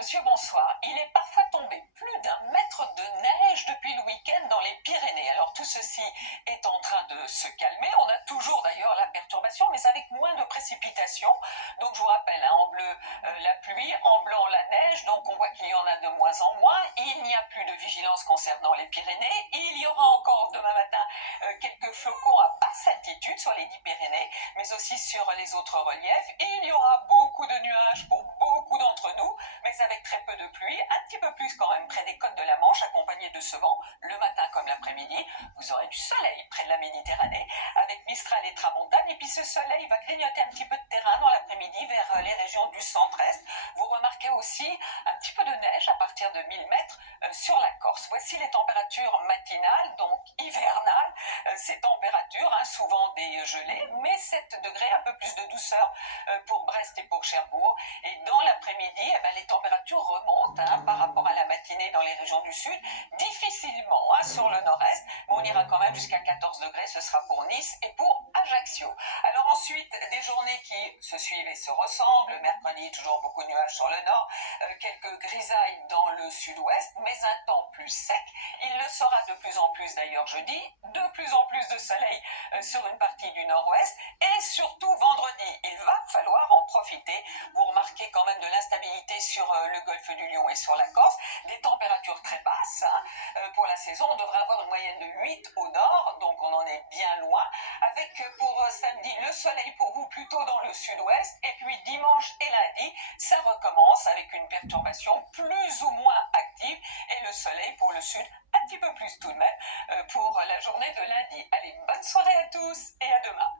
monsieur, bonsoir. Il est parfois tombé plus d'1 mètre de neige depuis le week-end dans les Pyrénées. Alors tout ceci est en train de se calmer. On a toujours d'ailleurs la perturbation, mais avec moins de précipitations. Donc je vous rappelle, hein, en bleu la pluie, en blanc la neige. Donc on voit qu'il y en a de moins en moins. Il n'y a plus de vigilance concernant les Pyrénées. Il y aura encore demain matin quelques flocons à basse altitude sur les 10 Pyrénées, mais aussi sur les autres reliefs. Et il y aura beaucoup de nuages pour beaucoup d'entre nous, mais avec très peu de pluie, un petit peu plus quand même près des côtes de la Manche, accompagné de ce vent, le matin comme l'après-midi. Vous aurez du soleil près de la Méditerranée, avec Mistral et Tramontane, et puis ce soleil va grignoter un petit peu de terrain dans l'après-midi vers les régions du centre-est. Vous remarquez aussi un petit peu de neige à partir de 1000 mètres sur la Corse. Voici les températures matinales, donc hivernales, ces températures, hein, souvent des gelées, mais 7 degrés, un peu plus de douceur pour Brest et pour Cherbourg. Et dans l'après-midi, les températures remontent, hein, par rapport à la matinée dans les régions du sud, difficilement, hein, sur le nord-est, mais on ira quand même jusqu'à 14 degrés, ce sera pour Nice et pour Ajaccio. Alors ensuite, des journées qui se suivent et se ressemblent. Mercredi, toujours beaucoup de nuages sur le nord, quelques grisailles dans le sud-ouest, mais un temps plus sec. Il le sera de plus en plus d'ailleurs jeudi, de plus en plus de soleil sur une partie du nord-ouest, et surtout vendredi, il va falloir en profiter. Vous remarquez quand même de l'instabilité sur le golfe du Lion et sur la Corse, des températures très basses, hein. Pour la saison, on devrait avoir une moyenne de 8 au nord, donc on en est bien loin, avec pour samedi le soleil pour vous plutôt dans le sud-ouest, et puis dimanche et lundi, ça recommence avec une perturbation plus ou moins active, et le soleil pour le sud un petit peu plus tout de même pour la journée de lundi. Allez, bonne soirée à tous et à demain.